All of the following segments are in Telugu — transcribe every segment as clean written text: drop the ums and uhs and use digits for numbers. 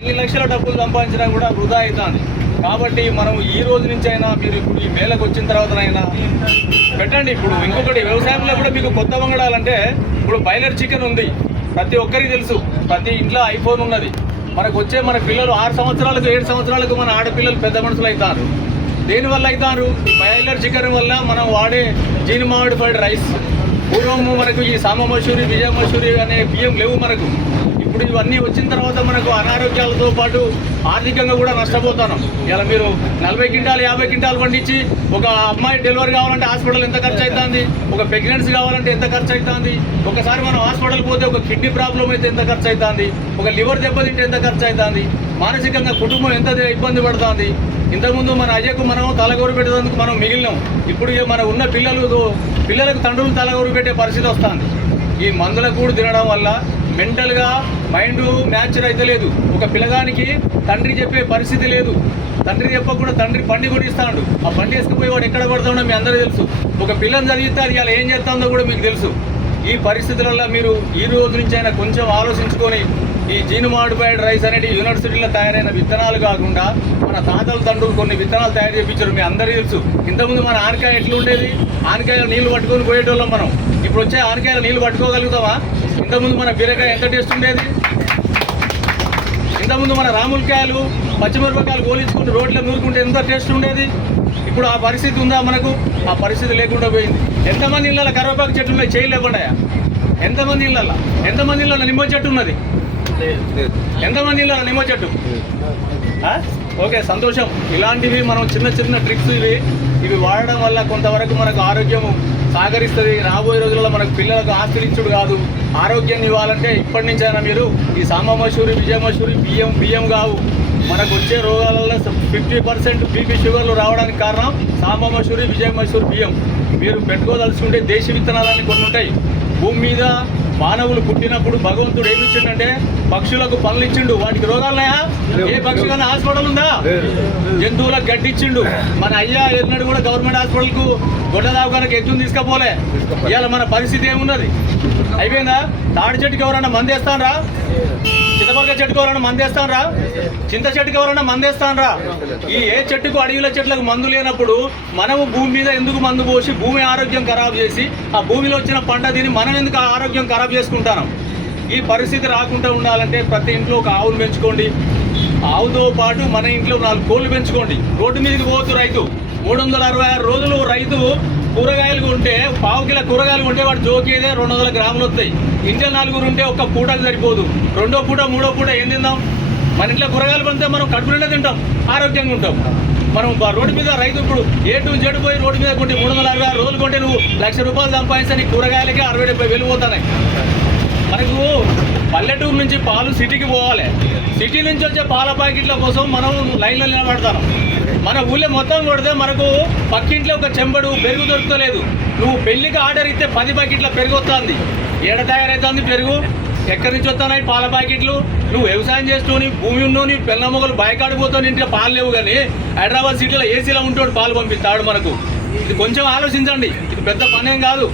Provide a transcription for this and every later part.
ఎన్ని లక్షల డబ్బులు సంపాదించినా కూడా వృధా అవుతుంది. కాబట్టి మనం ఈ రోజు నుంచి అయినా మీరు ఇప్పుడు ఈ మేళకు వచ్చిన తర్వాతనైనా పెట్టండి. ఇప్పుడు ఇంకొకటి వ్యవసాయంలో కూడా మీకు కొత్త వంగడాలంటే ఇప్పుడు బాయిలర్ చికెన్ ఉంది, ప్రతి ఒక్కరికి తెలుసు. ప్రతి ఇంట్లో ఐఫోన్ ఉన్నది. మనకు వచ్చే మన పిల్లలు 6 సంవత్సరాలకు 7 సంవత్సరాలకు మన ఆడపిల్లలు పెద్ద మనుషులు అవుతారు. దేనివల్ల అవుతారు? ఈ బాయిలర్ చికెన్ వల్ల మనం వాడే జీన్ మాడిఫైడ్ రైస్. పూర్వము మనకు ఈ సామ మసూరి, విజయ మసూరి అనే బియ్యం లేవు మనకు. ఇప్పుడు ఇవన్నీ వచ్చిన తర్వాత మనకు అనారోగ్యాలతో పాటు ఆర్థికంగా కూడా నష్టపోతున్నాం. ఇలా మీరు 40 క్వింటాలు 50 క్వింటాలు పండించి ఒక అమ్మాయి డెలివరీ కావాలంటే హాస్పిటల్ ఎంత ఖర్చు అవుతుంది, ఒక ప్రెగ్నెన్సీ కావాలంటే ఎంత ఖర్చు అవుతుంది, ఒకసారి మనం హాస్పిటల్ పోతే ఒక కిడ్నీ ప్రాబ్లం అయితే ఎంత ఖర్చు అవుతుంది, ఒక లివర్ దెబ్బతింటే ఎంత ఖర్చు అవుతుంది, మానసికంగా కుటుంబం ఎంత ఇబ్బంది పడుతుంది. ఇంతకుముందు మన అయ్యకు మనం తలగొరు పెట్టేందుకు మనం మిగిలినాం. ఇప్పుడు మన ఉన్న పిల్లలకు తండ్రులు తలగొరు పెట్టే పరిస్థితి వస్తుంది. ఈ మందుల కూడు తినడం వల్ల మెంటల్గా మైండ్ మ్యాచర్ అయితే లేదు. ఒక పిల్లగానికి తండ్రి చెప్పే పరిస్థితి లేదు. తండ్రి చెప్పకుండా తండ్రి బండి కొనిస్తాడు. ఆ బండి వేసుకుపోయి వాడు ఎక్కడ పడుతుండో మీ అందరూ తెలుసు. ఒక పిల్లని చదివితే అది ఇలా ఏం చేస్తుందో కూడా మీకు తెలుసు. ఈ పరిస్థితులలో మీరు ఈ రోజు నుంచి అయినా కొంచెం ఆలోచించుకొని ఈ జీన్ మాడిఫైడ్ రైస్ అనేది యూనివర్సిటీలో తయారైన విత్తనాలు కాకుండా మన తాతల తండ్రులు కొన్ని విత్తనాలు తయారు చేయించారు. మీ అందరికీ తెలుసు. ఇంతకుముందు మన ఆనకాయ ఎట్లా ఉండేది? ఆనకాయలు నీళ్లు పట్టుకొని పోయేటోళ్ళం మనం. ఇప్పుడు వచ్చే ఆనకాయలు నీళ్లు పట్టుకోగలుగుతామా? ఇంతకుముందు మన బీరకాయ ఎంత టేస్ట్ ఉండేది? ఇంతకుముందు మన రాములకాయలు పచ్చిమిరపకాయలు గోలించుకుంటూ రోడ్లో నూరుకుంటే ఎంత టేస్ట్ ఉండేది? ఇప్పుడు ఆ పరిస్థితి ఉందా మనకు? ఆ పరిస్థితి లేకుండా పోయింది. ఎంతమంది ఇళ్ళ కరివేపాకు చెట్లు ఉన్నాయి చేయలేకుండా? ఎంతమంది ఇళ్ళ నిమ్మ చెట్టు ఉన్నది? ఎంతమంది ఇళ్ళ నిమ్మ చెట్టు? ఓకే, సంతోషం. ఇలాంటివి మనం చిన్న చిన్న ట్రిక్స్ ఇవి వాడడం వల్ల కొంతవరకు మనకు ఆరోగ్యము సహకరిస్తుంది. రాబోయే రోజుల్లో మనకు పిల్లలకు ఆస్తులు ఇచ్చుడు కాదు, ఆరోగ్యాన్ని ఇవ్వాలంటే ఇప్పటి నుంచైనా మీరు ఈ సామ మసూరి, విజయ మసూరి బియ్యం కావు. మనకు వచ్చే రోగాలలో 50% బీపీ షుగర్లు రావడానికి కారణం సామ మసూరి, విజయ మసూరి బియ్యం. మీరు పెట్టుకోదలుచుకుంటే దేశీ విత్తనాలని కొన్ని ఉంటాయి. భూమి మీద మానవులు పుట్టినప్పుడు భగవంతుడు ఏమి ఇచ్చిండంటే పక్షులకు పనులు ఇచ్చిండు. వాటికి రోగాలున్నాయా? ఏ పక్షి కానీ హాస్పిటల్ ఉందా? జంతువులకు గడ్డి ఇచ్చిండు. మన అయ్యా ఎన్నడు కూడా గవర్నమెంట్ హాస్పిటల్కు గొడ్డ దావకానికి ఎత్తుని తీసుకపోలే. ఇవాళ మన పరిస్థితి ఏమున్నది? అయిపోయిందా? తాడి చెట్టుకి ఎవరన్నా మందేస్తానరా? చింతపలక చెట్టుకు ఎవరన్నా మందేస్తానరా? చింత చెట్టుకు ఎవరన్నా మందేస్తానరా? ఈ ఏ చెట్టుకు అడవిల చెట్లకు మందు లేనప్పుడు మనము భూమి మీద ఎందుకు మందు పోసి భూమి ఆరోగ్యం ఖరాబ్ చేసి ఆ భూమిలో వచ్చిన పంట తిని మనం ఎందుకు ఆరోగ్యం ఖరాబ్ చేసుకుంటాం? ఈ పరిస్థితి రాకుండా ఉండాలంటే ప్రతి ఇంట్లో ఒక ఆవును పెంచుకోండి. ఆవుతో పాటు మన ఇంట్లో 4 కోళ్ళు పెంచుకోండి. రోడ్డు మీదకి పోవద్దు రైతు. 366 రోజులు రైతు కూరగాయలు కొంటే పావు కిలో కూరగాయలు కొంటే వాడు జోకేదే 200 గ్రాములు వస్తాయి. ఇంట్లో 4 ఉంటే ఒక్క పూటకు సరిపోదు. 2వ పూట 3వ పూట ఏం తిందాం? మన ఇంట్లో కూరగాయలు పంటే మనం కడుపు నిండా తింటాం, ఆరోగ్యంగా ఉంటాం. మనం రోడ్డు మీద రైతు ఇప్పుడు ఏ టు జెడ్ పోయి రోడ్డు మీద కొంటే 366 రోజులు కొంటే నువ్వు ₹1,00,000 సంపాదించని కూరగాయలకే 60-70 వేలు పోతున్నాయి. మనకు పల్లెటూరు నుంచి పాలు సిటీకి పోవాలి. సిటీ నుంచి వచ్చే పాల ప్యాకెట్ల కోసం మనం లైన్లో నిలబడతాం. మన ఊళ్ళో మొత్తం కొడితే మనకు పక్కింట్లో ఒక చెంబడు పెరుగు దొరుకుతలేదు. నువ్వు పెళ్లికి ఆర్డర్ ఇస్తే 10 ప్యాకెట్ల పెరుగు వస్తుంది. ఏడ తయారవుతుంది పెరుగు? ఎక్కడి నుంచి వస్తున్నాయి పాల ప్యాకెట్లు? నువ్వు వ్యవసాయం చేస్తూని భూమి ఉన్నోని పిల్ల మొగలు బయకాడిపోతావు, ఇంట్లో పాలు లేవు. కానీ హైదరాబాద్ సిటీలో ఏసీలో ఉంటాడు పాలు పంపిస్తాడు మనకు. ఇది కొంచెం ఆలోచించండి. ఇది పెద్ద పనేం కాదు.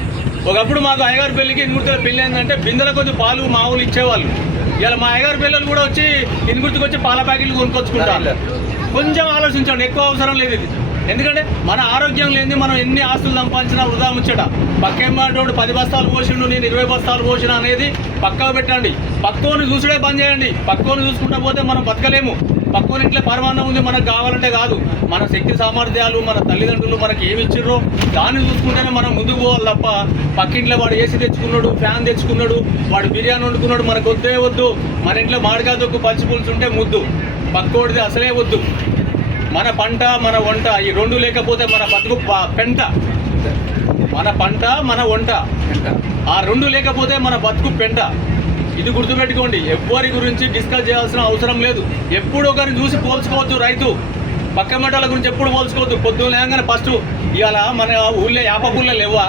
ఒకప్పుడు మాకు అయ్యగారి పెళ్లికి ఇనుగుర్తుల పెళ్లి ఏంటంటే బిందెల కొద్ది పాలు మా ఊళ్ళు ఇచ్చేవాళ్ళు. ఇలా మా అయ్యగారి పిల్లలు కూడా వచ్చి ఇనుగుర్తుకు వచ్చి పాల ప్యాకెట్లు కొనుక్కొచ్చుకుంటారు. కొంచెం ఆలోచించండి, ఎక్కువ అవసరం లేదు ఇది. ఎందుకంటే మన ఆరోగ్యం లేని మనం ఎన్ని ఆస్తులు సంపాదించినా వృధా ముచ్చట. పక్కేమాటోడు 10 బస్తాలు పోసిండు, నేను 20 బస్తాలు పోసిన అనేది పక్కకు పెట్టండి. పక్కోని చూసుడే బంద్ చేయండి. పక్కోని చూసుకుంటా పోతే మనం బతకలేము. పక్కోని ఇంట్లో పరమాన్నం ఉంది మనకు కావాలంటే కాదు. మన శక్తి సామర్థ్యాలు మన తల్లిదండ్రులు మనకి ఏమి ఇచ్చిర్రో దాన్ని చూసుకుంటేనే మనం ముందుకు పోవాలి తప్ప పక్కింట్లో వాడు ఏసీ తెచ్చుకున్నాడు, ఫ్యాన్ తెచ్చుకున్నాడు, వాడు బిర్యానీ వండుకున్నాడు, మనకు వద్దే వద్దు. మన ఇంట్లో మామిడికాయ తొక్కు పచ్చి పులుసు ఉంటే ముద్దు, పక్కోడిది అసలే వద్దు. మన పంట మన వంట ఈ 2 లేకపోతే మన బతుకు పెంట. మన పంట మన వంట, ఆ 2 లేకపోతే మన బతుకు పెంట. ఇది గుర్తుపెట్టుకోండి. ఎవ్వరి గురించి డిస్కస్ చేయాల్సిన అవసరం లేదు. ఎప్పుడు ఒకరిని చూసి పోల్చుకోవద్దు. రైతు పక్క మంటల గురించి ఎప్పుడు పోల్చుకోవద్దు. పొద్దున్న లేగానే ఫస్ట్ ఇవాళ మన ఊళ్ళో యాప పుల్లలు లేవా?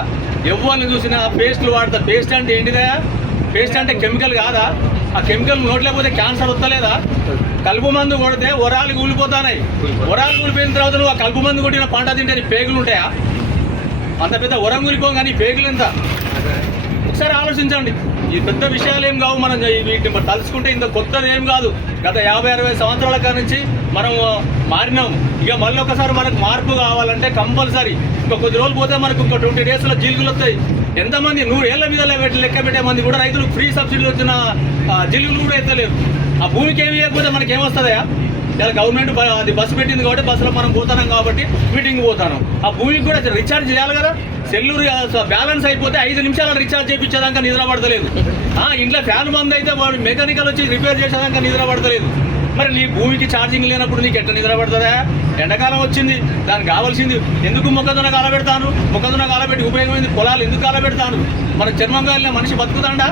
ఎవరిని చూసినా పేస్టులు వాడతారు. పేస్ట్ అంటే ఏంటిదా? పేస్ట్ అంటే కెమికల్ కాదా? ఆ కెమికల్ నోట్లేకపోతే క్యాన్సర్ వస్తలేదా? కలుపు మందు కొడితే వరాలు కూలిపోతాయి. వరాలు కూలిపోయిన తర్వాత నువ్వు ఆ కలుపు మందు కొట్టిన పంట తింటే నీ పేగులు ఉంటాయా? అంత పెద్ద వరం కూలిపోం కానీ పేగులు ఎంత? ఒకసారి ఆలోచించండి. ఈ పెద్ద విషయాలు ఏం కావు. మనం వీటిని తలుచుకుంటే ఇంత కొత్తది ఏం కాదు. గత 50-60 సంవత్సరాల కాడ నుంచి మనం మారినాం. ఇక మళ్ళీ ఒకసారి మనకు మార్పు కావాలంటే కంపల్సరీ ఇంకా కొద్ది రోజులు పోతే మనకు ఇంకో 20 డేస్లో జిల్గులు వస్తాయి. ఎంతమంది 100 ఏళ్ల మీద లెక్క పెట్టే మంది కూడా రైతులు ఫ్రీ సబ్సిడీ వచ్చిన జిల్లులు కూడా ఎత్తలేరు. ఆ భూమికి ఏమి ఇవ్వకపోతే మనకి ఏమొస్తుందా? ఇలా గవర్నమెంట్ అది బస్సు పెట్టింది కాబట్టి బస్సులో మనం పోతున్నాం కాబట్టి మీటింగ్ పోతాను. ఆ భూమికి కూడా రీఛార్జ్ చేయాలి కదా. సెల్లూరు బ్యాలెన్స్ అయిపోతే 5 నిమిషాలు రీఛార్జ్ చేయించేదాకా నిద్ర పడతలేదు. ఇంట్లో ఫ్యాన్ బంద్ అయితే వాడు మెకానికల్ వచ్చి రిపేర్ చేసేదాకా నిద్ర పడతలేదు. మరి నీ భూమికి ఛార్జింగ్ లేనప్పుడు నీకు ఎట్లా నిద్ర పడుతుందా? ఎండాకాలం వచ్చింది, దానికి కావాల్సింది ఎందుకు మొక్కజొన్న కాలబెడతాను? మొక్కజొన్న కాలబెట్టి ఉపయోగమైంది. పొలాలు ఎందుకు కాలబెడతాను? మన చర్మం కాలిన మనిషి బతుకుతాడా?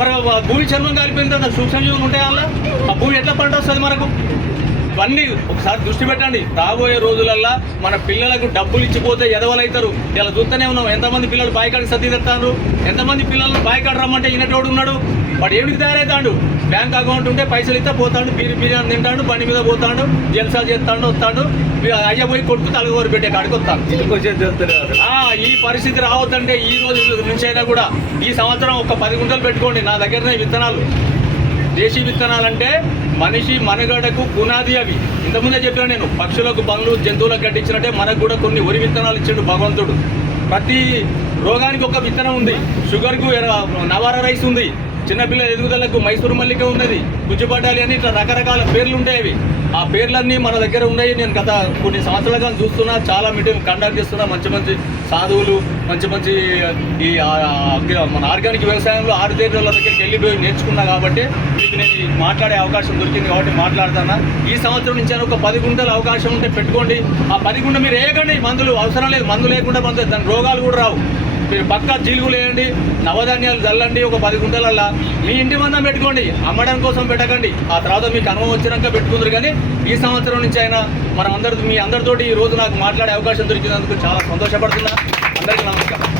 మరి భూమి చర్మం కాలిపోయిన తర్వాత సూక్ష్మజీవులు ఉంటాయి. అలా ఆ భూమి ఎట్లా పంట వస్తుంది మనకు? ఇవన్నీ ఒకసారి దృష్టి పెట్టండి. రాబోయే రోజులల్లో మన పిల్లలకు డబ్బులు ఇచ్చిపోతే ఎదవలవుతారు. ఇలా చూస్తూనే ఉన్నాం. ఎంతమంది పిల్లలు బాయికాడికి సర్ది తెస్తాను, ఎంతమంది పిల్లలు బాయికాడ రమ్మంటే ఈయనటోడు ఉన్నాడు. వాడు ఏమిటికి తయారవుతాడు? బ్యాంక్ అకౌంట్ ఉంటే పైసలు ఇస్తే పోతాడు, బిర్యానీ తింటాడు, బండి మీద పోతాడు, జల్సా చేస్తాడు, వస్తాడు. అయ్య పోయి కొట్టుకు తలగోరు పెట్టే కాడికి వస్తాడు. ఈ పరిస్థితి రావద్దంటే ఈ రోజు నుంచి అయినా కూడా ఈ సంవత్సరం ఒక 10 గుంటలు పెట్టుకోండి. నా దగ్గరనే విత్తనాలు, దేశీ విత్తనాలంటే మనిషి మనుగడకు పునాది. అవి ఇంతకుముందే చెప్పాను నేను. పక్షులకు, పనులు, జంతువులకు గడ్డించినట్టే మనకు కూడా కొన్ని వరి విత్తనాలు ఇచ్చాడు భగవంతుడు. ప్రతి రోగానికి ఒక విత్తనం ఉంది. షుగర్కు నవార రైస్ ఉంది. చిన్నపిల్లల ఎదుగుదలకు మైసూరు మల్లిక ఉన్నది, గుజ్జుపడ్డాలి అని ఇట్లా రకరకాల పేర్లు ఉంటాయి. ఆ పేర్లన్నీ మన దగ్గర ఉన్నాయి. నేను గత కొన్ని సంవత్సరాలుగా చూస్తున్నా, చాలా మీటింగ్ కండక్ట్ చేస్తున్నా. మంచి మంచి సాధువులు, మంచి మంచి ఈ మన ఆర్గానిక్ వ్యవసాయంలో 6 దగ్గరికి వెళ్ళిపోయి నేర్చుకున్నా కాబట్టి మీకు నేను మాట్లాడే అవకాశం దొరికింది కాబట్టి మాట్లాడుతున్నా. ఈ సంవత్సరం నుంచి ఒక 10 గుంటల అవకాశం ఉంటే పెట్టుకోండి. ఆ 10 గుంట మీరు వేయకండి. మందులు అవసరం లేదు. మందు లేకుండా దాని రోగాలు కూడా రావు. మీరు పక్కా జీలుగులు వేయండి, నవధాన్యాలు చల్లండి. ఒక 10 గుంటలల్లా మీ ఇంటి మందం పెట్టుకోండి. అమ్మడం కోసం పెట్టకండి. ఆ తర్వాత మీకు అనుభవం వచ్చినాక పెట్టుకుందరు. కానీ ఈ సంవత్సరం నుంచి అయినా మనం మీ అందరితోటి ఈ రోజు నాకు మాట్లాడే అవకాశం దొరికినందుకు చాలా సంతోషపడుతున్నా. అందరికీ నమస్కారం.